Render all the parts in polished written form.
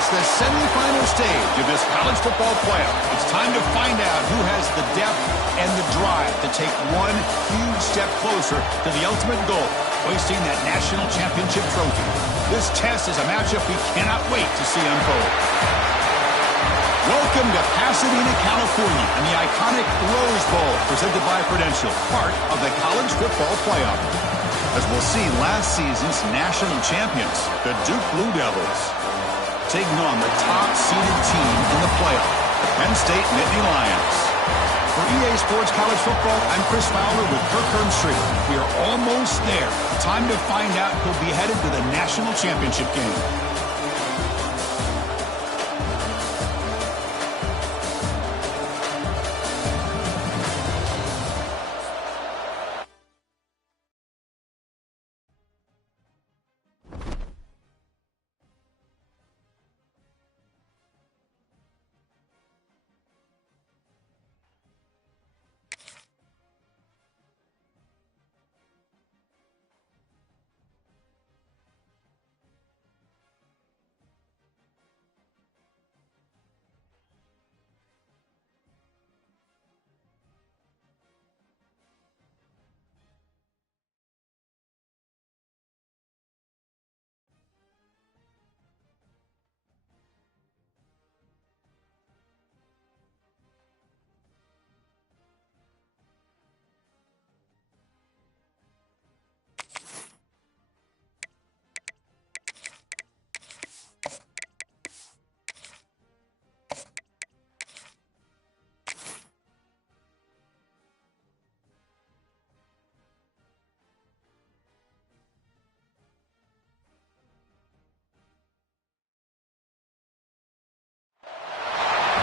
reached the semifinal stage of this college football playoff. It's time to find out who has the depth and the drive to take one huge step closer to the ultimate goal, hoisting that national championship trophy. This test is a matchup we cannot wait to see unfold. Welcome to Pasadena, California, and the iconic Rose Bowl, presented by Prudential, part of the college football playoff. As we'll see, last season's national champions, the Duke Blue Devils, taking on the top-seeded team in the playoff, the Penn State Nittany Lions. For EA Sports College Football, I'm Chris Fowler with Kirk Herbstreit. We are almost there. Time to find out who'll be headed to the national championship game.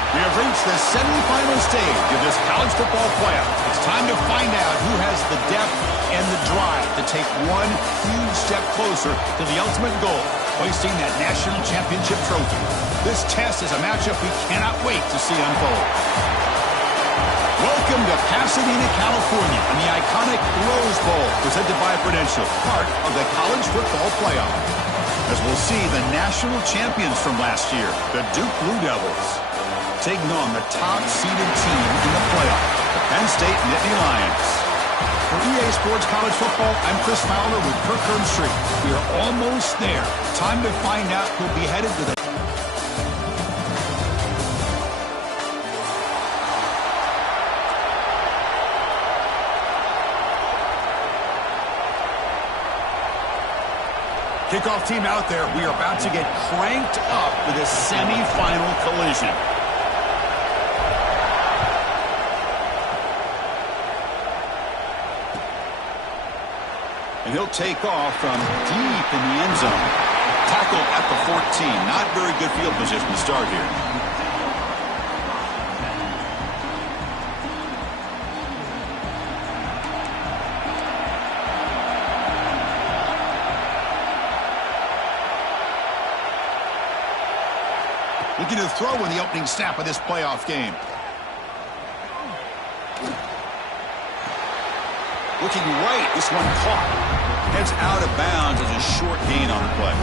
We have reached the semifinal stage of this college football playoff. It's time to find out who has the depth and the drive to take one huge step closer to the ultimate goal, hoisting that national championship trophy. This test is a matchup we cannot wait to see unfold. Welcome to Pasadena, California, and the iconic Rose Bowl, presented by Prudential, part of the college football playoff. As we'll see, the national champions from last year, the Duke Blue Devils, taking on the top-seeded team in the playoff, the Penn State Nittany Lions. For EA Sports College Football, I'm Chris Fowler with Kirk Herbstreit. We are almost there. Time to find out who'll be headed to the... Kickoff team out there. We are about to get cranked up with a semifinal collision. And he'll take off from deep in the end zone. Tackle at the 14. Not very good field position to start here. Looking to throw in the opening snap of this playoff game. Looking right, this one caught. Heads out of bounds as a short gain on the play.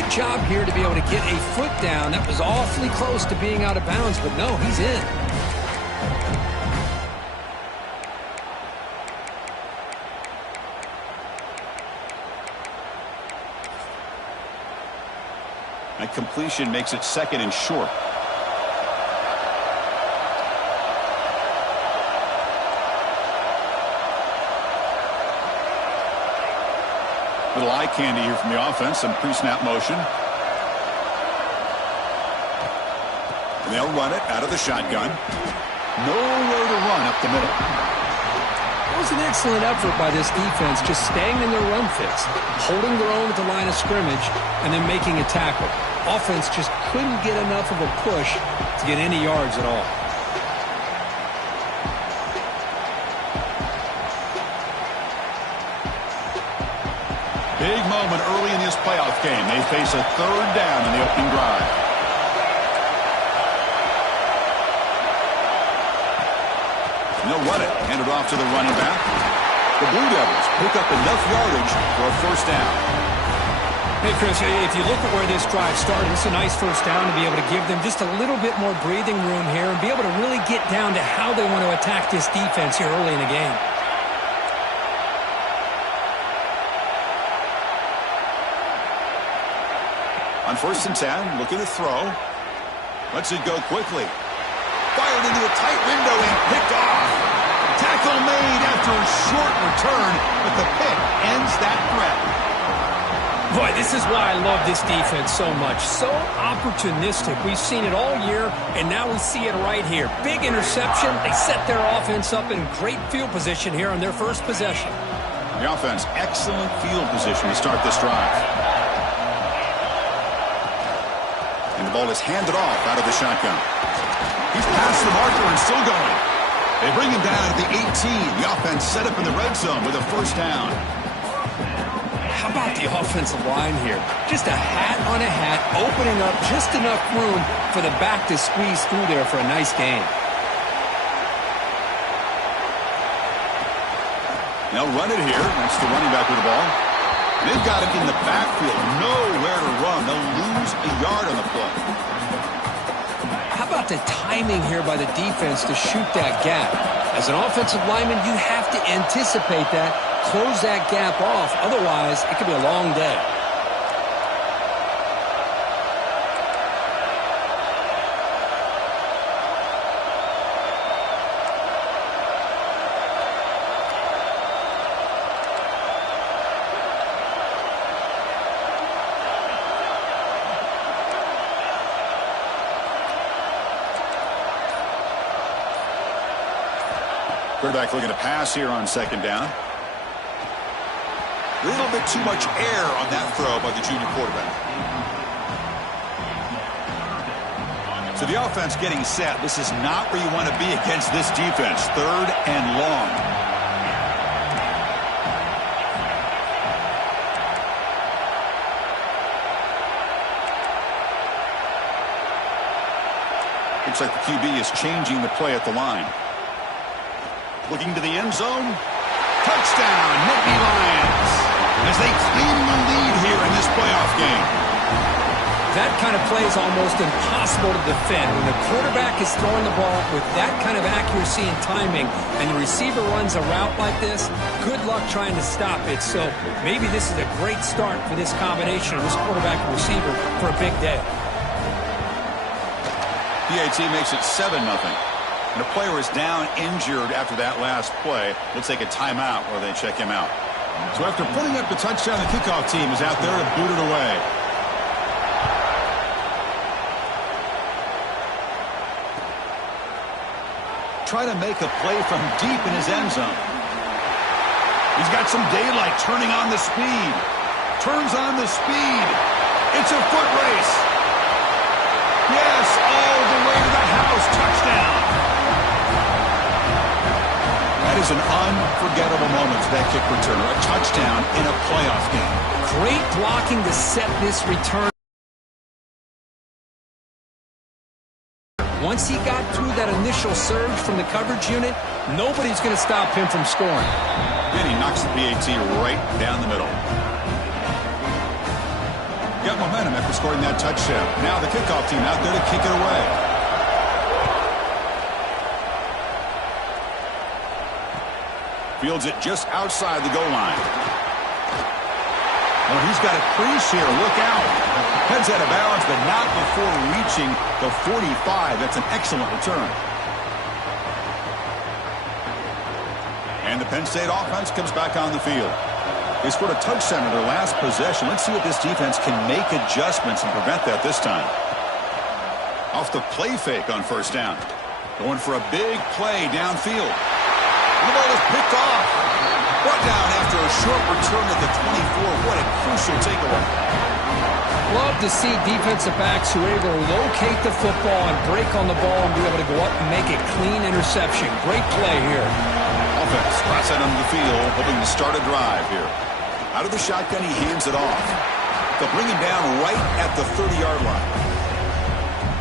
Good job here to be able to get a foot down. That was awfully close to being out of bounds, but no, he's in. That completion makes it second and short. Little eye candy here from the offense, some pre-snap motion. And they'll run it out of the shotgun. Nowhere to run up the middle. It was an excellent effort by this defense, just staying in their run fits, holding their own at the line of scrimmage, and then making a tackle. Offense just couldn't get enough of a push to get any yards at all. Big moment early in this playoff game. They face a third down in the opening drive. And they'll run it. Hand it off to the running back. The Blue Devils pick up enough yardage for a first down. Hey, Chris, if you look at where this drive started, it's a nice first down to be able to give them just a little bit more breathing room here and be able to really get down to how they want to attack this defense here early in the game. On 1st and 10, looking to throw. Lets it go quickly. Fired into a tight window and picked off. Tackle made after a short return, but the pick ends that threat. Boy, this is why I love this defense so much. So opportunistic. We've seen it all year, and now we see it right here. Big interception. They set their offense up in great field position here on their first possession. The offense, excellent field position to start this drive. And the ball is handed off out of the shotgun. He's past the marker and still going. They bring him down at the 18. The offense set up in the red zone with a first down. How about the offensive line here? Just a hat on a hat, opening up just enough room for the back to squeeze through there for a nice gain. They'll run it here. That's the running back with the ball. They've got him in the backfield. Nowhere to run. They'll lose a yard on the play. How about the timing here by the defense to shoot that gap? As an offensive lineman, you have to anticipate that, close that gap off. Otherwise, it could be a long day. Quarterback looking to pass here on 2nd down. A little bit too much air on that throw by the junior quarterback. So the offense getting set. This is not where you want to be against this defense. 3rd and long. Looks like the QB is changing the play at the line. Looking to the end zone. Touchdown, Nittany Lions, as they claim the lead here in this playoff game. That kind of play is almost impossible to defend. When the quarterback is throwing the ball with that kind of accuracy and timing, and the receiver runs a route like this, good luck trying to stop it. So maybe this is a great start for this combination of this quarterback and receiver for a big day. PAT makes it 7-0. And a player is down injured after that last play. We'll take a timeout while they check him out. So after putting up the touchdown, the kickoff team is out there to boot it away. Try to make a play from deep in his end zone. He's got some daylight, turning on the speed. Turns on the speed. It's a foot race. Yes, all the way to the house. Touchdown. That is an unforgettable moment for that kick returner. A touchdown in a playoff game. Great blocking to set this return. Once he got through that initial surge from the coverage unit, nobody's going to stop him from scoring. And he knocks the PAT right down the middle. Got momentum after scoring that touchdown. Now the kickoff team out there to kick it away. Fields it just outside the goal line. Oh, he's got a crease here. Look out. Heads out of bounds, but not before reaching the 45. That's an excellent return. And the Penn State offense comes back on the field. They scored a touchdown in their last possession. Let's see if this defense can make adjustments and prevent that this time. Off the play fake on 1st down. Going for a big play downfield. And the ball is picked off. Brought down after a short return at the 24. What a crucial takeaway. Love to see defensive backs who are able to locate the football and break on the ball and be able to go up and make a clean interception. Great play here. Offense spots out onto the field, hoping to start a drive here. Out of the shotgun, he hands it off. They'll bring him down right at the 30-yard line.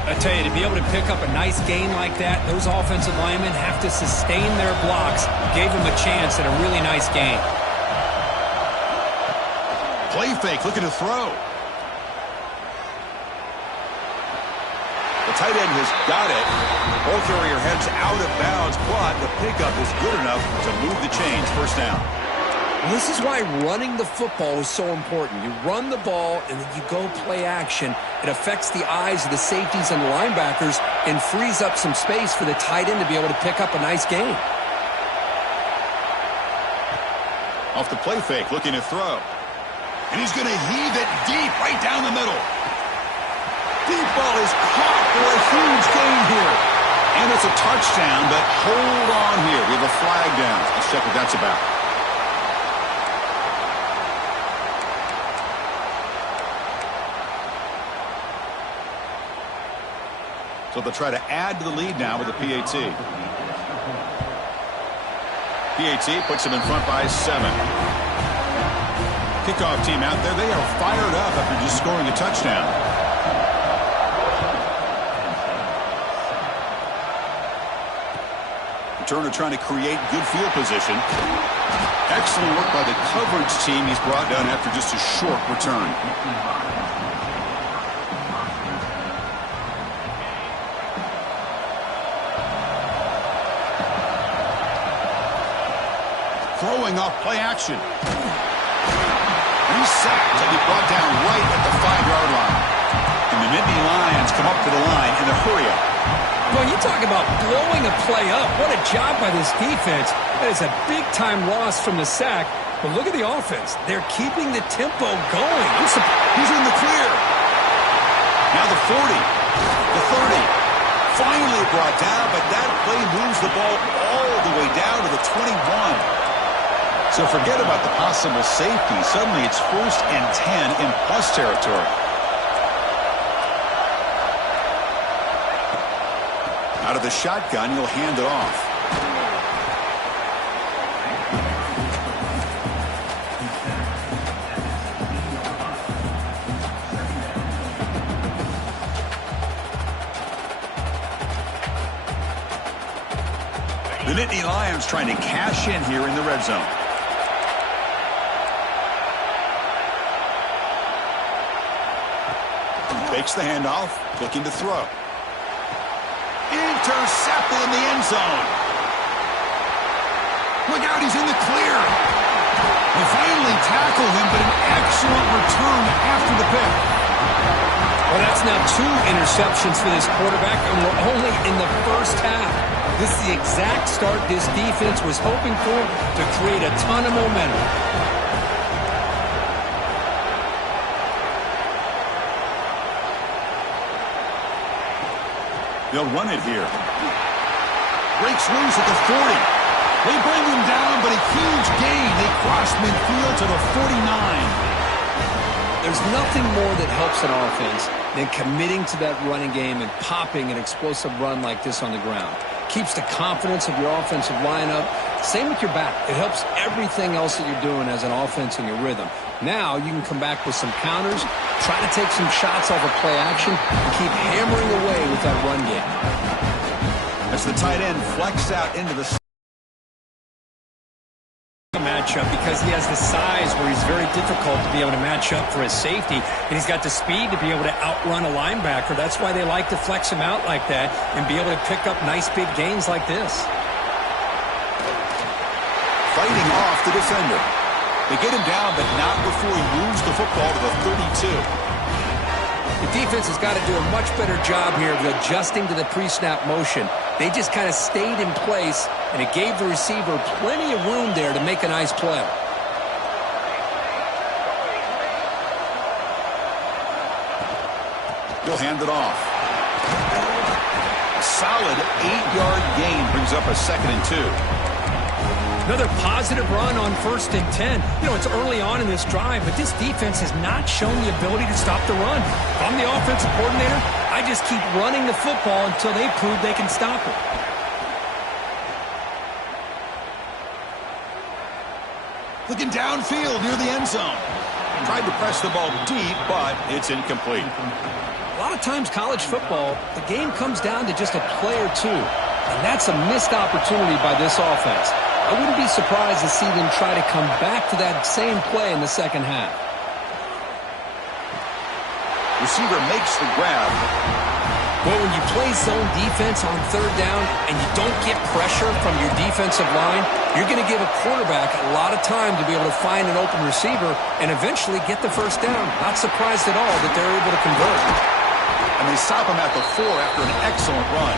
I tell you, to be able to pick up a nice gain like that, those offensive linemen have to sustain their blocks. Gave him a chance at a really nice gain. Play fake, looking to throw. tight end has got it. Ball carrier heads out of bounds, but the pickup is good enough to move the chains. First down. Well, this is why running the football is so important. You run the ball, and then you go play action. It affects the eyes of the safeties and the linebackers and frees up some space for the tight end to be able to pick up a nice gain. Off the play fake, looking to throw. And he's going to heave it deep, right down the middle. Deep ball is caught for a huge gain here. And it's a touchdown, but hold on here. We have a flag down. Let's check what that's about. So they'll try to add to the lead now with the PAT. PAT puts them in front by 7. Kickoff team out there. They are fired up after just scoring a touchdown. Returner trying to create good field position. Excellent work by the coverage team. He's brought down after just a short return. Throwing off play action. He's sacked and he's brought down right at the 5-yard line. And the Nittany Lions come up to the line in a hurry-up. Well, you talk about blowing a play up. What a job by this defense. That is a big-time loss from the sack. But look at the offense. They're keeping the tempo going. He's in the clear. Now the 40, the 30. Finally brought down, but that play moves the ball all the way down to the 21. So forget about the possible safety. Suddenly it's 1st and 10 in plus territory. Out of the shotgun, you'll hand it off. The Nittany Lions trying to cash in here in the red zone. Takes the handoff, looking to throw. Intercepted in the end zone. Look out, he's in the clear. They finally tackle him, but an excellent return after the pick. Well, that's now 2 interceptions for this quarterback, and we're only in the first half. This is the exact start this defense was hoping for to create a ton of momentum. They'll run it here. Breaks loose at the 40. They bring him down, but a huge gain. They cross midfield to the 49. There's nothing more that helps an offense than committing to that running game and popping an explosive run like this on the ground. Keeps the confidence of your offensive lineup. Same with your back. It helps everything else that you're doing as an offense in your rhythm. Now you can come back with some counters, try to take some shots off of play action, and keep hammering away with that run game. As the tight end flexed out into the matchup because he has the size where he's very difficult to be able to match up for his safety, and he's got the speed to be able to outrun a linebacker. That's why they like to flex him out like that and be able to pick up nice big gains like this. Fighting off the defender. They get him down, but not before he moves the football to the 32. The defense has got to do a much better job here of adjusting to the pre-snap motion. They just kind of stayed in place, and it gave the receiver plenty of room there to make a nice play. He'll hand it off. A solid 8-yard gain brings up a 2nd and 2. Another positive run on 1st and 10. You know, it's early on in this drive, but this defense has not shown the ability to stop the run. If I'm the offensive coordinator, I just keep running the football until they prove they can stop it. Looking downfield near the end zone. Tried to press the ball deep, but it's incomplete. A lot of times college football, the game comes down to just a play or two. And that's a missed opportunity by this offense. I wouldn't be surprised to see them try to come back to that same play in the second half. Receiver makes the grab. Well, when you play zone defense on third down and you don't get pressure from your defensive line, you're going to give a quarterback a lot of time to be able to find an open receiver and eventually get the first down. Not surprised at all that they're able to convert. And they stop him at the 4 after an excellent run.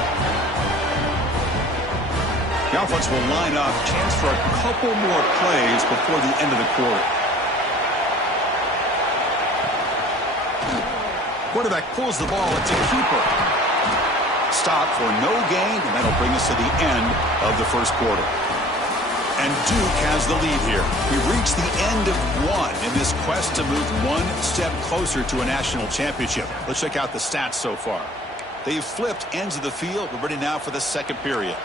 The offense will line up. Chance for a couple more plays before the end of the quarter. Quarterback pulls the ball. It's a keeper. Stop for no gain, and that'll bring us to the end of the first quarter. And Duke has the lead here. We've reached the end of one in this quest to move one step closer to a national championship. Let's check out the stats so far. They've flipped ends of the field. We're ready now for the second period.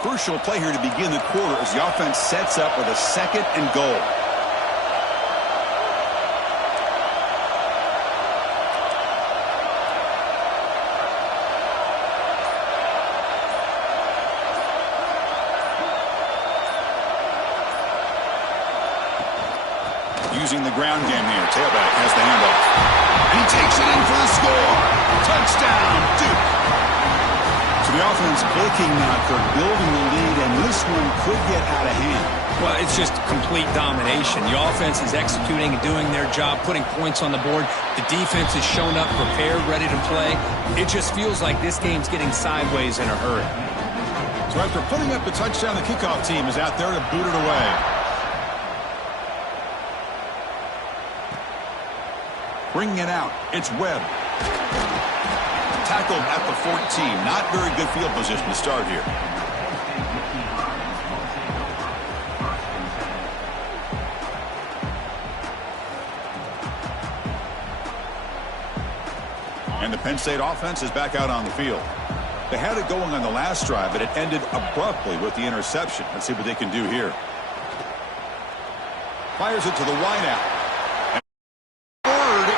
Crucial play here to begin the quarter as the offense sets up with a 2nd and goal. Using the ground game here. Tailback has the handoff. And he takes it in for the score. Touchdown, Duke. So the offense clicking now, Kirk, building the lead, and this one could get out of hand. Well, it's just complete domination. The offense is executing and doing their job, putting points on the board. The defense has shown up, prepared, ready to play. It just feels like this game's getting sideways in a hurry. So after putting up the touchdown, the kickoff team is out there to boot it away. Bringing it out, it's Webb. Tackled at the 14. Not very good field position to start here. And the Penn State offense is back out on the field. They had it going on the last drive, but it ended abruptly with the interception. Let's see what they can do here. Fires it to the wideout.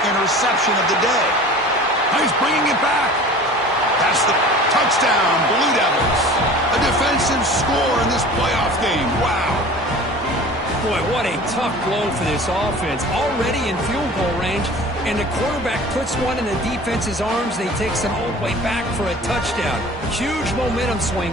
Interception of the day. He's bringing it back. That's the touchdown, Blue Devils. A defensive score in this playoff game. Wow. Boy, what a tough blow for this offense. Already in field goal range, and the quarterback puts one in the defense's arms, and he takes them all the way back for a touchdown. Huge momentum swing here.